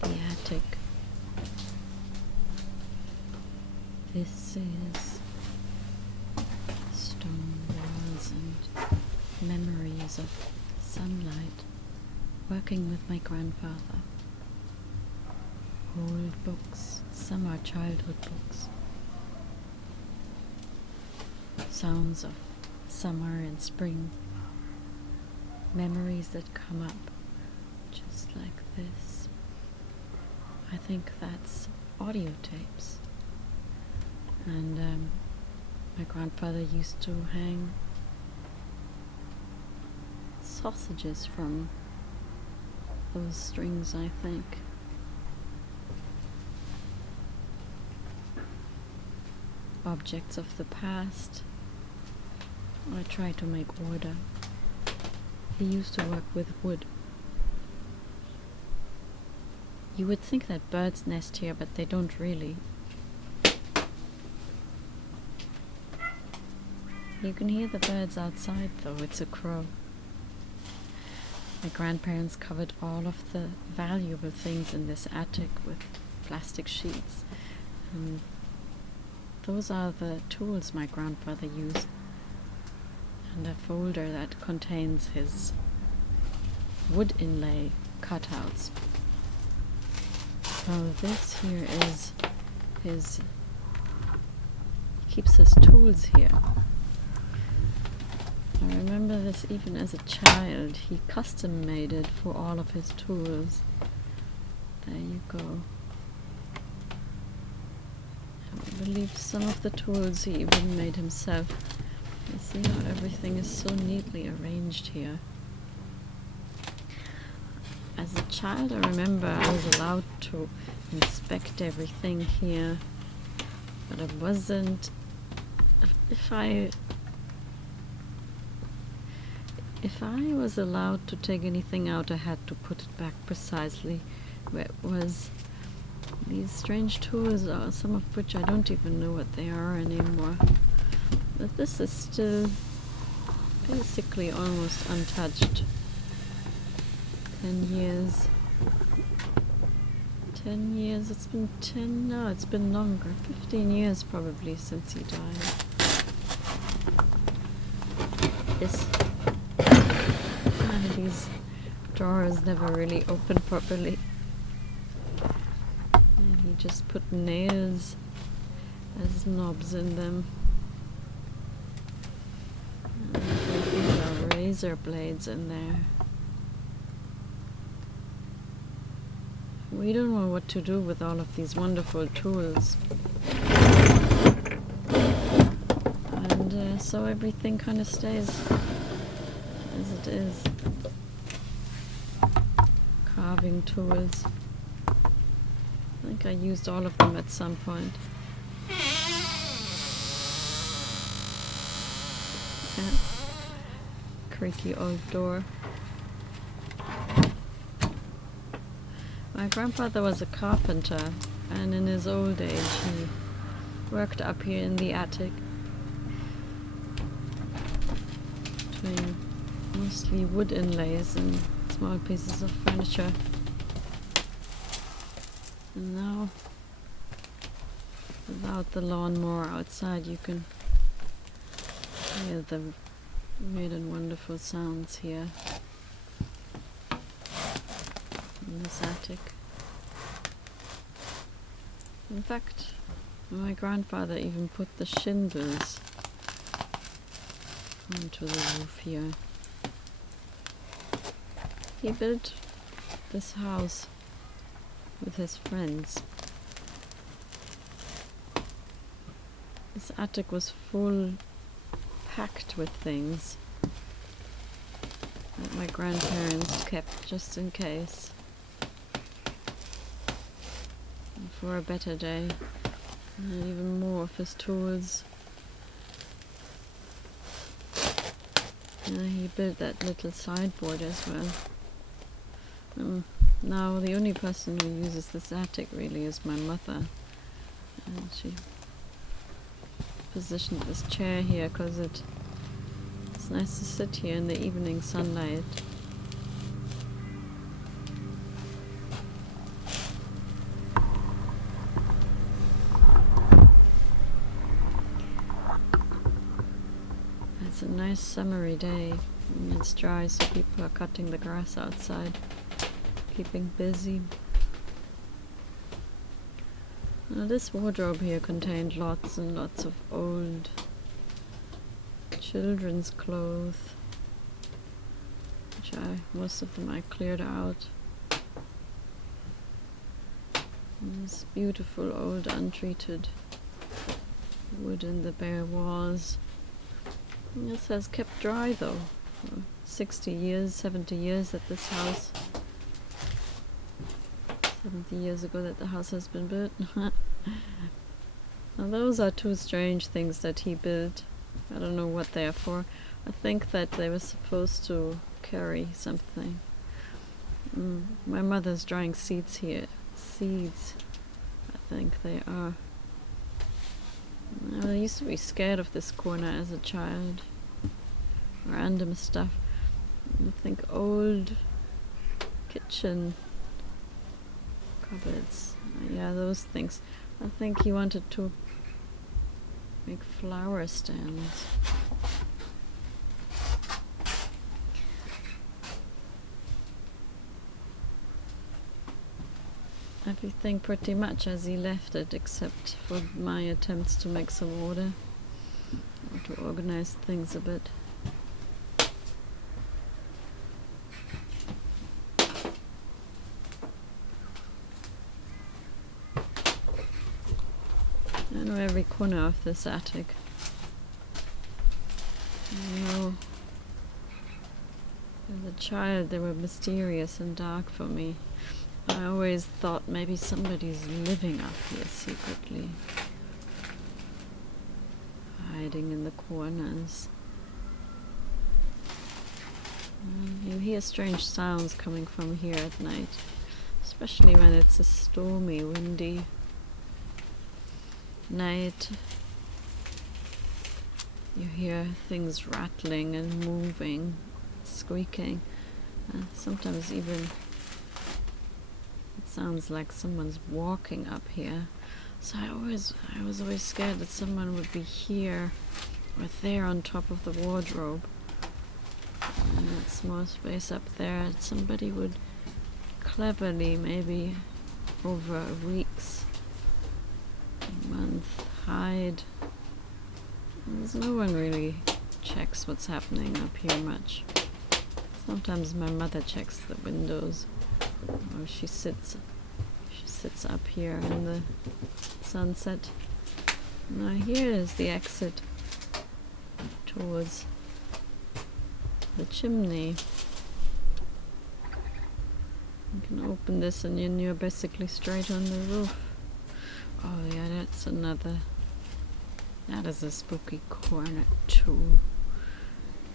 the attic. This is stone walls and memories of sunlight, working with my grandfather. Old books, some are childhood books. Sounds of summer and spring. Memories that come up just like this. I think that's audio tapes. And my grandfather used to hang sausages from those strings, I think. Objects of the past. I try to make order. He used to work with wood. You would think that birds nest here, but they don't really. You can hear the birds outside though, it's a crow. My grandparents covered all of the valuable things in this attic with plastic sheets. And those are the tools my grandfather used. And a folder that contains his wood inlay cutouts. So this here is his, he keeps his tools here. I remember this even as a child. He custom made it for all of his tools. There you go. I believe some of the tools he even made himself. You see how everything is so neatly arranged here. As a child, I remember I was allowed to inspect everything here, but I wasn't. If I was allowed to take anything out, I had to put it back precisely where it was. These strange tools are some of which I don't even know what they are anymore. But this is still basically almost untouched. 10 years. 10 years, it's been 10, no, it's been longer. 15 years probably since he died. These drawers never really opened properly. And he just put nails as knobs in them. And these are razor blades in there. We don't know what to do with all of these wonderful tools. And so everything kind of stays as it is. Carving tools. I think I used all of them at some point. Yeah. Creaky old door. My grandfather was a carpenter, and in his old age he worked up here in the attic, doing mostly wood inlays and small pieces of furniture. And now, without the lawnmower outside, you can hear the weird and wonderful sounds here in this attic. In fact, my grandfather even put the shingles onto the roof here. He built this house with his friends. This attic was full, packed with things that my grandparents kept just in case. And for a better day. And even more of his tools. He built that little sideboard as well. Now the only person who uses this attic really is my mother, and she positioned this chair here because it's nice to sit here in the evening sunlight. nice summery day. And it's dry, so people are cutting the grass outside, keeping busy. Now, this wardrobe here contained lots and lots of old children's clothes, which most of them I cleared out. And this beautiful old untreated wood in the bare walls. And it says kept dry though. 60 years, 70 years at this house. 70 years ago that the house has been built. Now those are two strange things that he built. I don't know what they are for. I think that they were supposed to carry something. My mother's drying seeds here. Seeds, I think they are. I used to be scared of this corner as a child. Random stuff. I think old kitchen cupboards. Yeah, those things. I think he wanted to make flower stands. Everything pretty much as he left it, except for my attempts to make some order or to organize things a bit. I know every corner of this attic. I know as a child they were mysterious and dark for me. I always thought maybe somebody's living up here secretly, hiding in the corners. You hear strange sounds coming from here at night, especially when it's a stormy, windy night. You hear things rattling and moving, squeaking. Sometimes even it sounds like someone's walking up here. So I was always scared that someone would be here or there on top of the wardrobe. And that small space up there, somebody would cleverly, maybe over weeks, a month, hide. There's no one really checks what's happening up here much. Sometimes my mother checks the windows, or she sits up here in the sunset. Now here is the exit towards the chimney. You can open this and you're basically straight on the roof. Oh yeah, that's another. That is a spooky corner too.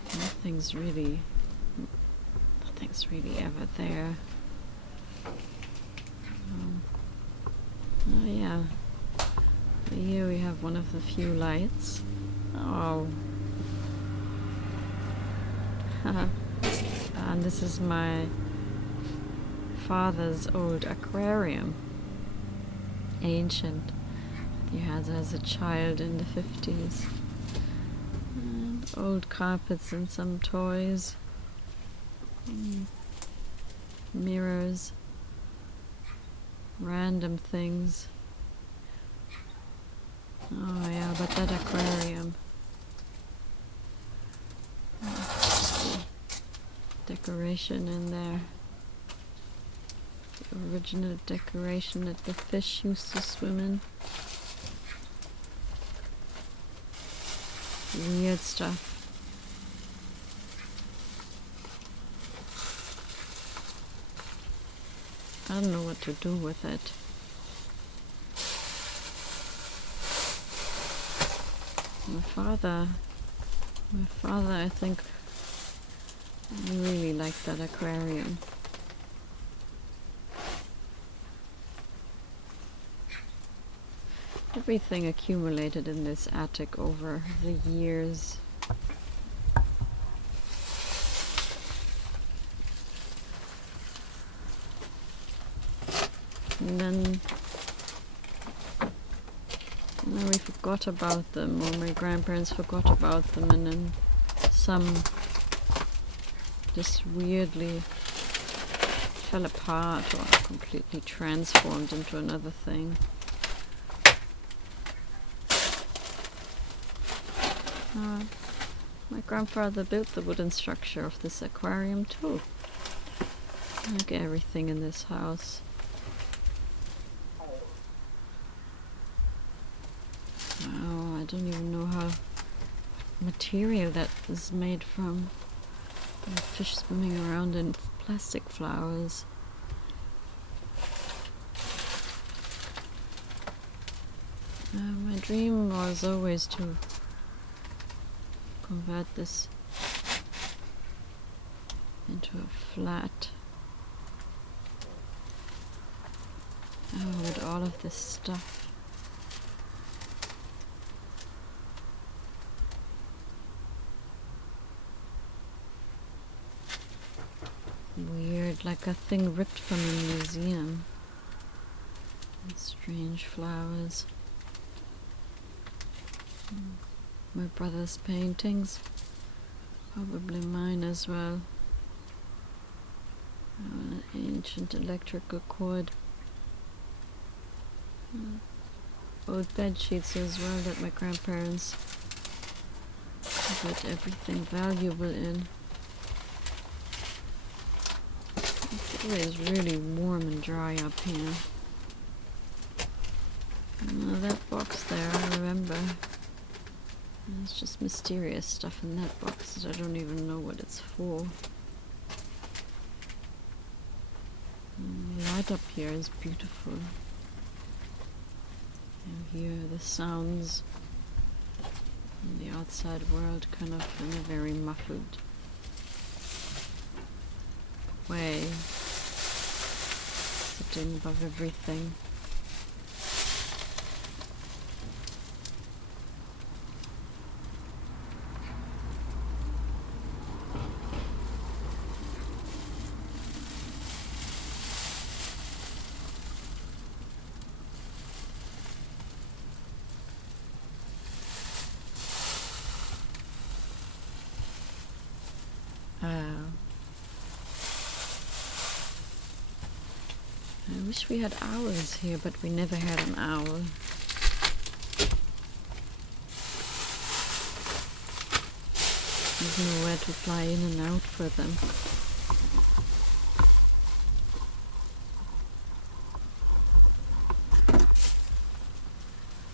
Nothing's really ever there. Oh yeah. Here we have one of the few lights. Oh. And this is my father's old aquarium. Ancient. He had as a child in the 50s. And old carpets and some toys. Mirrors. Random things. Oh yeah, but that aquarium. Decoration in there. The original decoration that the fish used to swim in. Weird stuff. I don't know what to do with it. My father, I think, really liked that aquarium. Everything accumulated in this attic over the years. And then we forgot about them, or my grandparents forgot about them, and then some just weirdly fell apart or completely transformed into another thing. My grandfather built the wooden structure of this aquarium too. Like everything in this house. Oh, I don't even know how material that is made from. The fish swimming around in plastic flowers. My dream was always to convert this into a flat. Oh, with all of this stuff. Weird, like a thing ripped from a museum. And strange flowers. My brother's paintings. Probably mine as well. An ancient electrical cord. Old bed sheets as well that my grandparents put everything valuable in. It's always really warm and dry up here. That box there, I remember. There's just mysterious stuff in that box that I don't even know what it's for. The light up here is beautiful. You hear the sounds in the outside world kind of in a very muffled way, sitting above everything. I wish we had owls here, but we never had an owl. There's nowhere to fly in and out for them.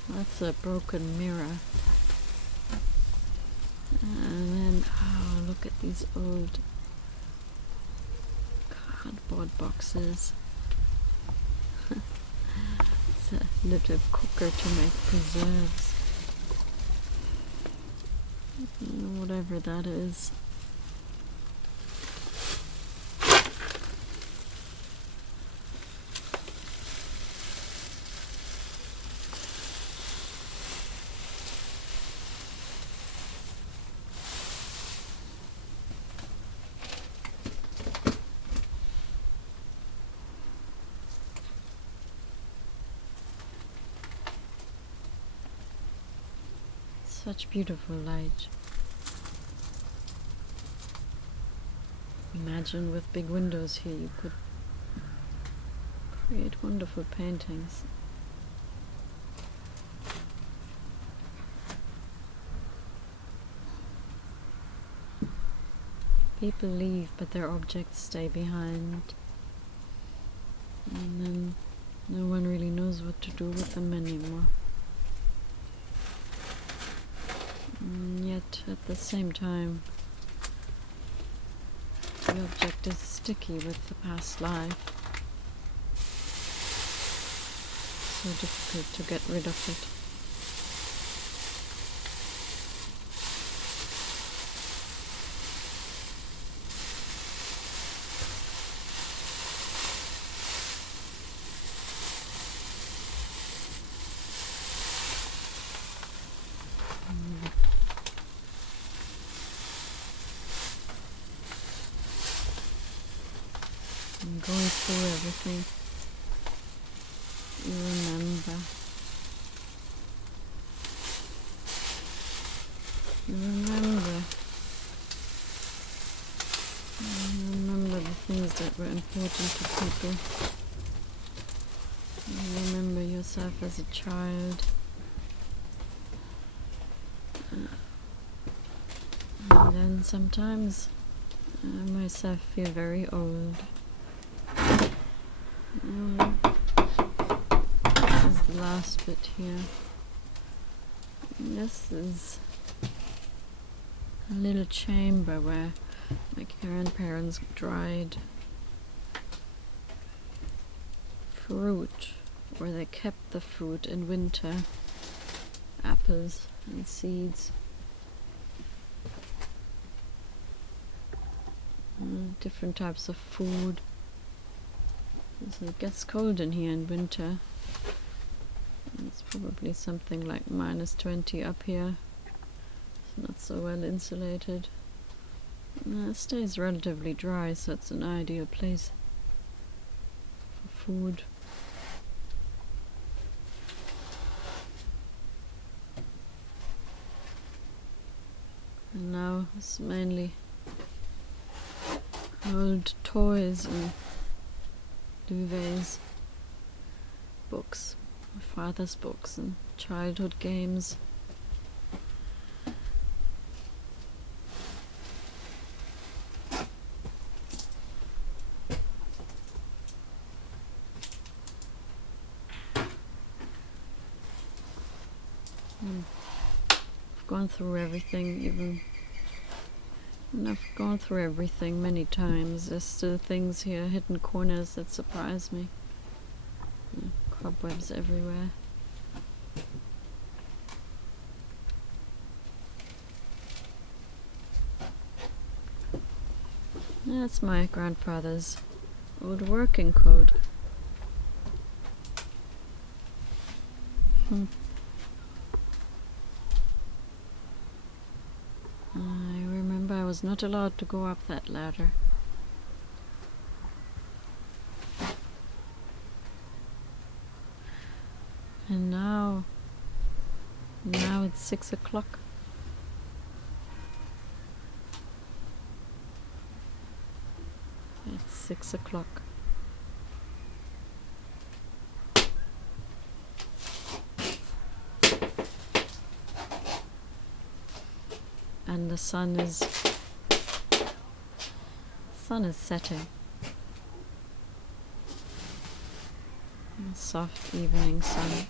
That's a broken mirror. And then, oh, look at these old cardboard boxes. It's a little cooker to make preserves. Whatever that is. Such beautiful light. Imagine with big windows here you could create wonderful paintings. People leave, but their objects stay behind. And then no one really knows what to do with them anymore. And yet, at the same time, the object is sticky with the past life. So difficult to get rid of it. I'm going through everything. You remember. You remember that were important to people. You remember yourself as a child. And then sometimes I myself feel very old. This is the last bit here. This is a little chamber where my grandparents dried fruit, where they kept the fruit in winter, apples and seeds. Different types of food. So it gets cold in here in winter. It's probably something like -20 up here. It's not so well insulated. It stays relatively dry, so it's an ideal place for food. And now it's mainly old toys and duvets, books, my father's books and childhood games. I've gone through everything, and I've gone through everything many times. There's still things here, hidden corners that surprise me. Cobwebs everywhere. That's my grandfather's old working coat. I remember I was not allowed to go up that ladder. And now it's 6 o'clock. It's 6 o'clock. And the sun is setting. A soft evening sun.